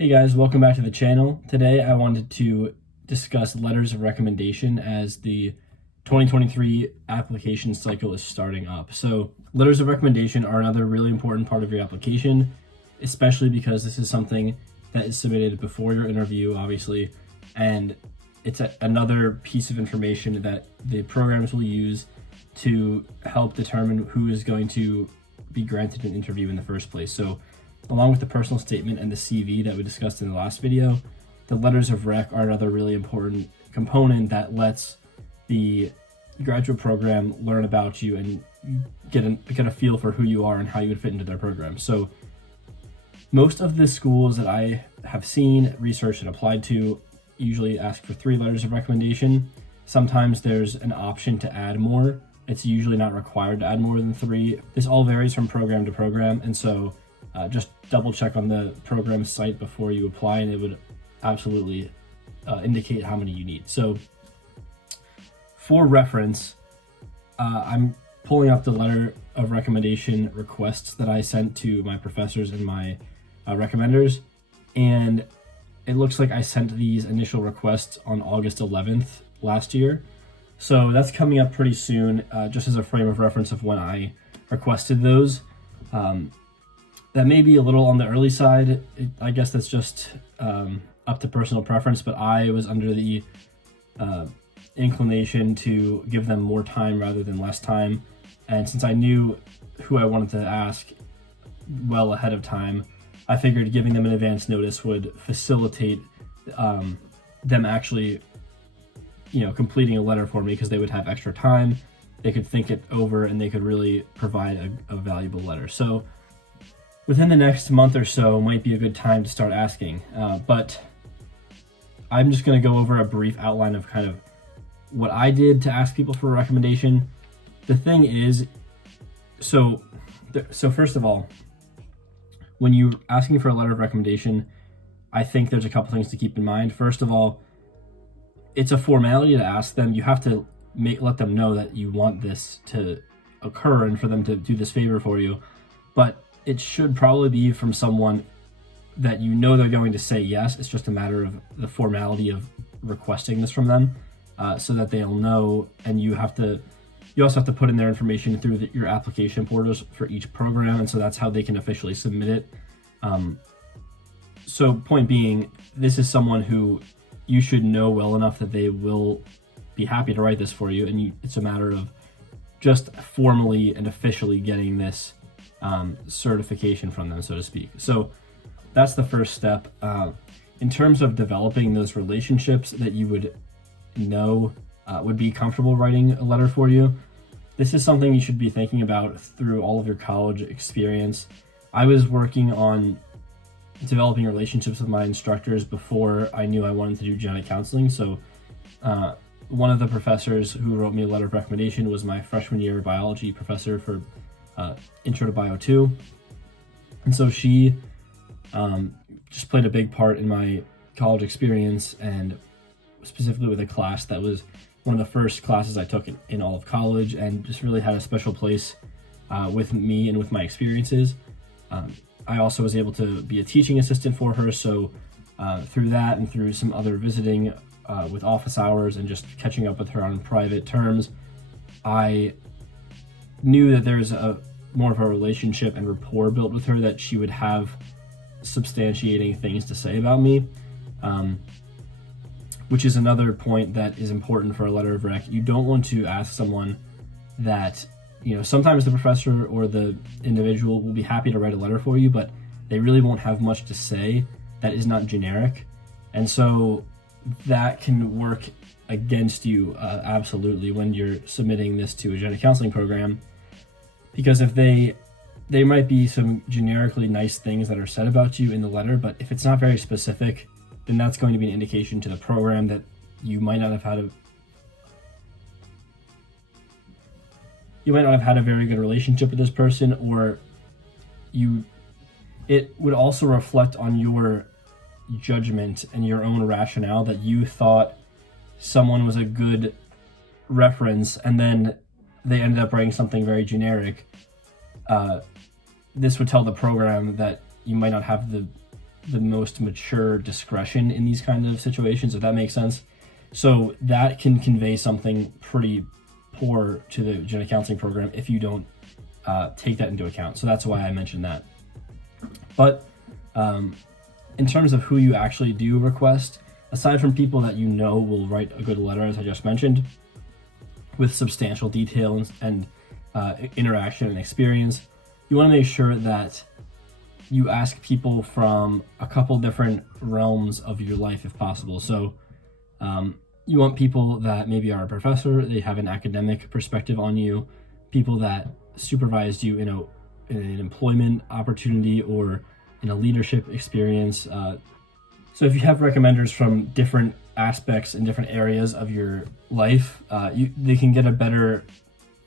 Hey guys, welcome back to the channel. Today I wanted to discuss letters of recommendation as the 2023 application cycle is starting up. So letters of recommendation are another really important part of your application, especially because this is something that is submitted before your interview, obviously, and it's another piece of information that the programs will use to help determine who is going to be granted an interview in the first place. So along with the personal statement and the CV that we discussed in the last video, the letters of rec are another really important component that lets the graduate program learn about you and get a feel for who you are and how you would fit into their program. So most of the schools that I have seen, researched, and applied to usually ask for 3 letters of recommendation. Sometimes there's an option to add more. It's usually not required to add more than 3. This all varies from program to program, and so just double check on the program site before you apply, and it would absolutely indicate how many you need. So for reference, I'm pulling up the letter of recommendation requests that I sent to my professors and my recommenders, and it looks like I sent these initial requests on August 11th last year. So that's coming up pretty soon, just as a frame of reference of when I requested those. That may be a little on the early side. I guess that's just up to personal preference, but I was under the inclination to give them more time rather than less time. And since I knew who I wanted to ask well ahead of time, I figured giving them an advance notice would facilitate them actually, completing a letter for me, because they would have extra time, they could think it over, and they could really provide a valuable letter. So within the next month or so might be a good time to start asking, but I'm just going to go over a brief outline of kind of what I did to ask people for a recommendation. The thing is, so first of all, when you're asking for a letter of recommendation, I think there's a couple things to keep in mind. First of all, it's a formality to ask them. You have to let them know that you want this to occur and for them to do this favor for you, but it should probably be from someone that they're going to say yes. It's just a matter of the formality of requesting this from them, so that they'll know. And you also have to put in their information through your application portals for each program, and so that's how they can officially submit it. So point being, this is someone who you should know well enough that they will be happy to write this for you, and it's a matter of just formally and officially getting this certification from them, so to speak. So that's the first step. In terms of developing those relationships that you would would be comfortable writing a letter for you, this is something you should be thinking about through all of your college experience. I was working on developing relationships with my instructors before I knew I wanted to do genetic counseling. So one of the professors who wrote me a letter of recommendation was my freshman year biology professor for Intro to Bio 2. And so she just played a big part in my college experience, and specifically with a class that was one of the first classes I took in all of college, and just really had a special place with me and with my experiences. I also was able to be a teaching assistant for her, so through that and through some other visiting with office hours and just catching up with her on private terms, I knew that there's more of a relationship and rapport built with her, that she would have substantiating things to say about me, which is another point that is important for a letter of rec. You don't want to ask someone that, sometimes the professor or the individual will be happy to write a letter for you, but they really won't have much to say that is not generic. And so that can work against you absolutely when you're submitting this to a genetic counseling program, because if there might be some generically nice things that are said about you in the letter, but if it's not very specific, then that's going to be an indication to the program that you might not have had a very good relationship with this person, or it would also reflect on your judgment and your own rationale that you thought someone was a good reference, and then they ended up writing something very generic. This would tell the program that you might not have the the most mature discretion in these kind of situations, if that makes sense. So that can convey something pretty poor to the genetic counseling program if you don't take that into account. So that's why I mentioned that. But in terms of who you actually do request, aside from people that you know will write a good letter, as I just mentioned, with substantial detail and interaction and experience, you want to make sure that you ask people from a couple different realms of your life if possible. So you want people that maybe are a professor, they have an academic perspective on you, people that supervised you in an employment opportunity or in a leadership experience. So if you have recommenders from different aspects in different areas of your life, they can get a better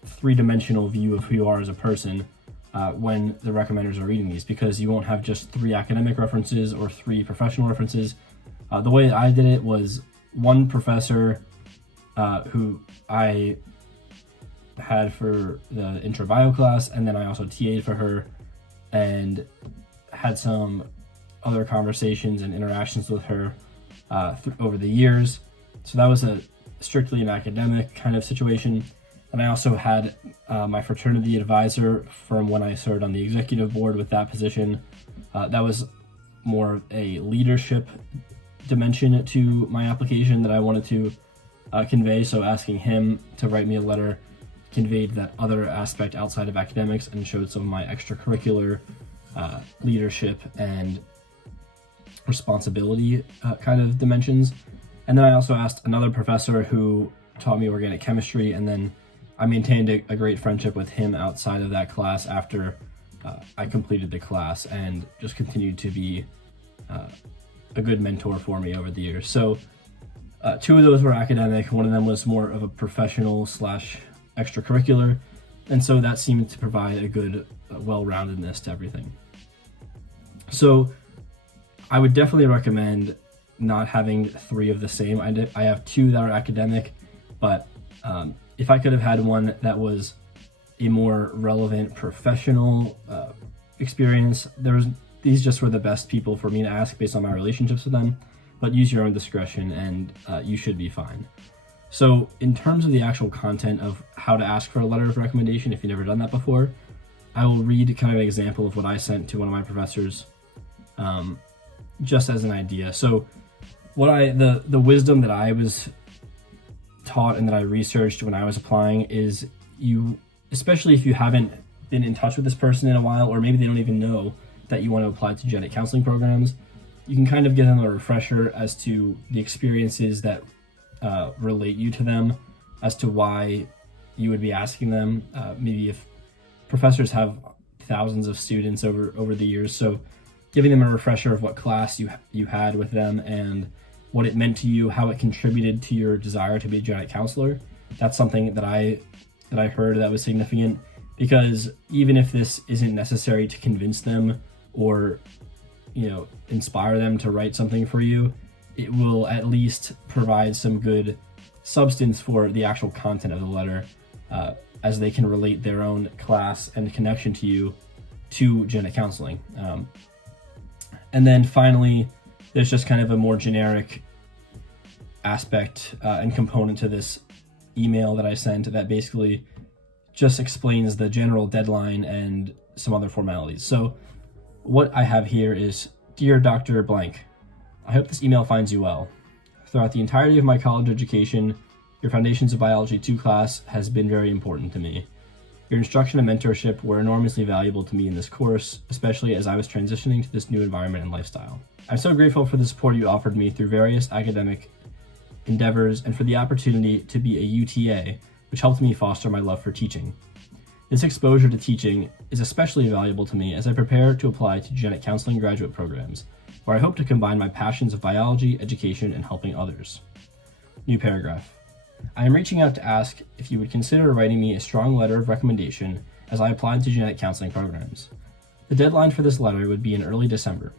three-dimensional view of who you are as a person when the recommenders are reading these, because you won't have just 3 academic references or 3 professional references. The way I did it was one professor who I had for the intro bio class, and then I also TA'd for her and had some other conversations and interactions with her over the years. So that was strictly an academic kind of situation. And I also had my fraternity advisor from when I served on the executive board with that position. That was more of a leadership dimension to my application that I wanted to convey. So asking him to write me a letter conveyed that other aspect outside of academics and showed some of my extracurricular leadership and responsibility kind of dimensions. And then I also asked another professor who taught me organic chemistry, and then I maintained a great friendship with him outside of that class after I completed the class, and just continued to be a good mentor for me over the years. So 2 of those were academic, one of them was more of a professional / extracurricular, and so that seemed to provide a good well-roundedness to everything. So I would definitely recommend not having 3 of the same. I have 2 that are academic, but if I could have had one that was a more relevant professional experience, these just were the best people for me to ask based on my relationships with them, but use your own discretion and you should be fine. So in terms of the actual content of how to ask for a letter of recommendation, if you've never done that before, I will read kind of an example of what I sent to one of my professors, just as an idea. So the wisdom that I was taught and that I researched when I was applying is, especially if you haven't been in touch with this person in a while, or maybe they don't even know that you want to apply to genetic counseling programs, you can kind of give them a refresher as to the experiences that relate you to them, as to why you would be asking them. Maybe if professors have thousands of students over the years, so giving them a refresher of what class you had with them and what it meant to you, how it contributed to your desire to be a genetic counselor. That's something that I heard that was significant, because even if this isn't necessary to convince them or inspire them to write something for you, it will at least provide some good substance for the actual content of the letter, as they can relate their own class and connection to you to genetic counseling. And then finally, there's just kind of a more generic aspect and component to this email that I sent that basically just explains the general deadline and some other formalities. So what I have here is, Dear Dr. Blank, I hope this email finds you well. Throughout the entirety of my college education, your Foundations of Biology 2 class has been very important to me. Your instruction and mentorship were enormously valuable to me in this course, especially as I was transitioning to this new environment and lifestyle. I'm so grateful for the support you offered me through various academic endeavors and for the opportunity to be a UTA, which helped me foster my love for teaching. This exposure to teaching is especially valuable to me as I prepare to apply to genetic counseling graduate programs, where I hope to combine my passions of biology, education, and helping others. New paragraph. I am reaching out to ask if you would consider writing me a strong letter of recommendation as I applied to genetic counseling programs. The deadline for this letter would be in early December.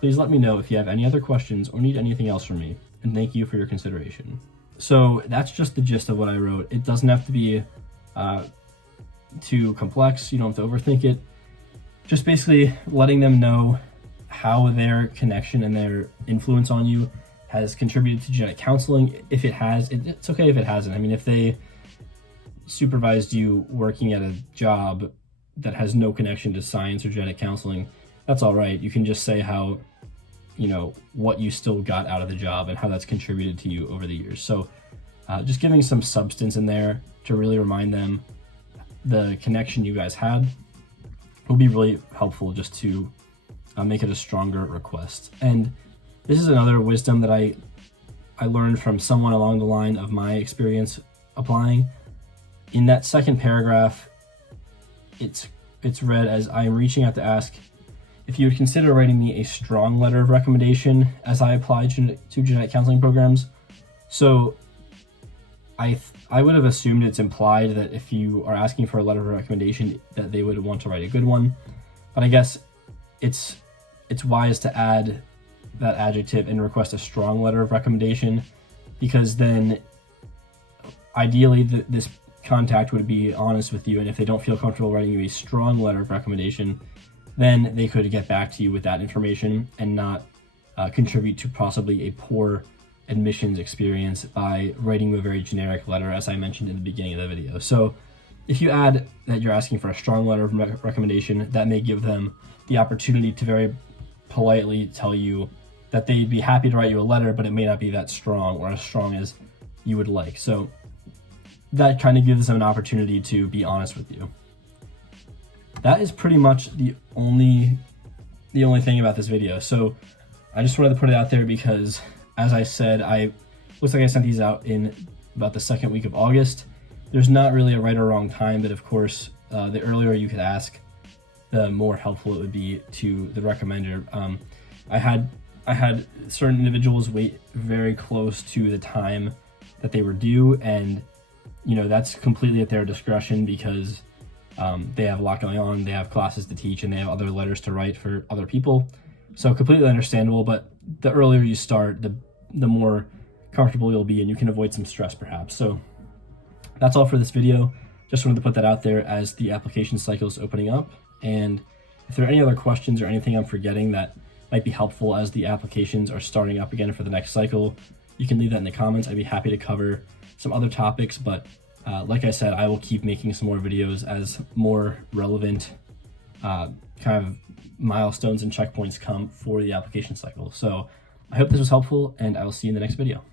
Please let me know if you have any other questions or need anything else from me, and thank you for your consideration. So that's just the gist of what I wrote. It doesn't have to be too complex. You don't have to overthink it. Just basically letting them know how their connection and their influence on you has contributed to genetic counseling. If it has, it's okay if it hasn't. I mean, if they supervised you working at a job that has no connection to science or genetic counseling, that's all right. You can just say how, what you still got out of the job and how that's contributed to you over the years. So just giving some substance in there to really remind them the connection you guys had will be really helpful, just to make it a stronger request. And this is another wisdom that I learned from someone along the line of my experience applying. In that second paragraph, it's read as, "I am reaching out to ask if you would consider writing me a strong letter of recommendation as I apply to genetic counseling programs." So I would have assumed it's implied that if you are asking for a letter of recommendation, that they would want to write a good one. But I guess it's wise to add that adjective and request a strong letter of recommendation, because then ideally this contact would be honest with you, and if they don't feel comfortable writing you a strong letter of recommendation, then they could get back to you with that information and not contribute to possibly a poor admissions experience by writing you a very generic letter, as I mentioned in the beginning of the video. So if you add that you're asking for a strong letter of recommendation, that may give them the opportunity to very politely tell you that they'd be happy to write you a letter, but it may not be that strong or as strong as you would like. So that kind of gives them an opportunity to be honest with you. That is pretty much the only thing about this video. So I just wanted to put it out there because, as I said, looks like I sent these out in about the second week of August. There's not really a right or wrong time, but of course, the earlier you could ask, the more helpful it would be to the recommender. I had certain individuals wait very close to the time that they were due, and that's completely at their discretion, because they have a lot going on, they have classes to teach, and they have other letters to write for other people. So completely understandable, but the earlier you start, the more comfortable you'll be, and you can avoid some stress perhaps. So that's all for this video. Just wanted to put that out there as the application cycle is opening up. And if there are any other questions or anything I'm forgetting that might be helpful as the applications are starting up again for the next cycle, you can leave that in the comments. I'd be happy to cover some other topics, but like I said, I will keep making some more videos as more relevant kind of milestones and checkpoints come for the application cycle. So I hope this was helpful, and I will see you in the next video.